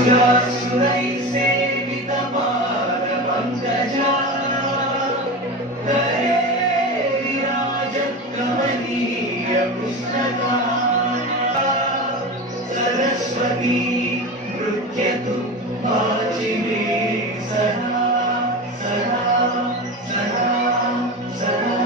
सुरासुरै सेवितपाद पङ्कजा करे विराजत् कमनीय पुस्तका सरस्वती नृत्यतु वाचिमे सदा सदा सदा सदा।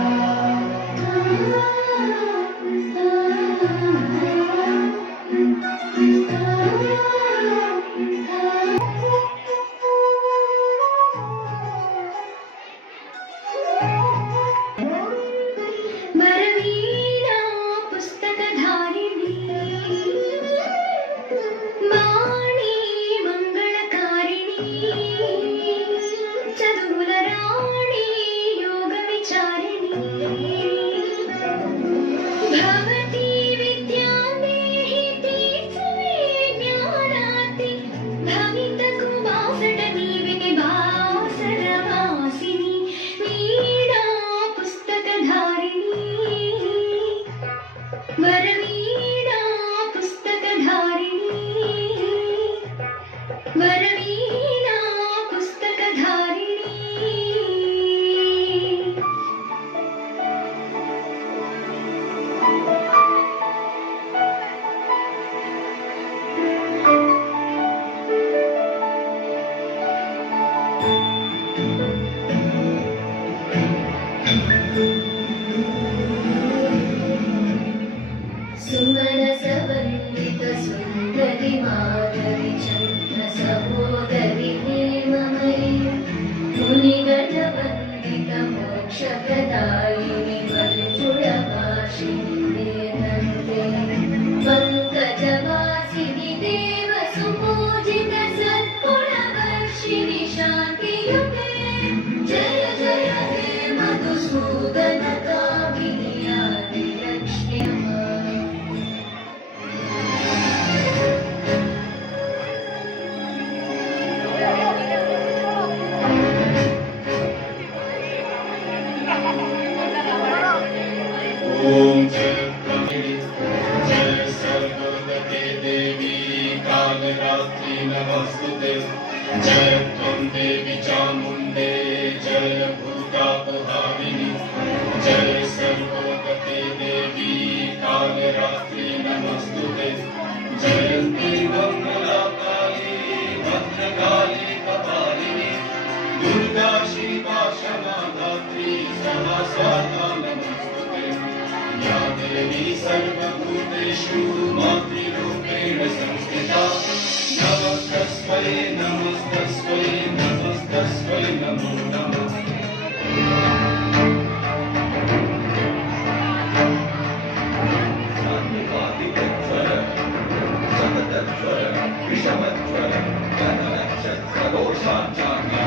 सुमनसवन्दित सुन्दरि माधवि चन्द्र सहोदरि हेममयि मुनिगणवन्दित मोक्षप्रदायिनि वल्लुळभाषिणि वेदन्ते पङ्कजवासिनि देवसुपूजित सद्गुणवर्षिणि शान्तियुते जय जय हे मधुसूदन कामिनि आदिलक्ष्मी ओम जय सर्वोदके देवी कालरात्रि नमस्तुते जय त्वं देवी चामुण्डे जय भूतापहारिणि जय सर्वोदके देवी कालरात्रि नमस्तुते जयन्ती मङ्गलाकाली भद्रकाली कपालिनी दुर्गा शिवा क्षमा धात्री सदा स्वाहा नमस्तुते या देवी सर्वभूतेषु मातृरूपेण संस्थिता नमस्तस्मै नमस्तस्मै नमस्तस्मै नमो नमः। सात्विकादिकज्वर सततज्वर विषमज्वर गणनक्षत्रदोषाचार्या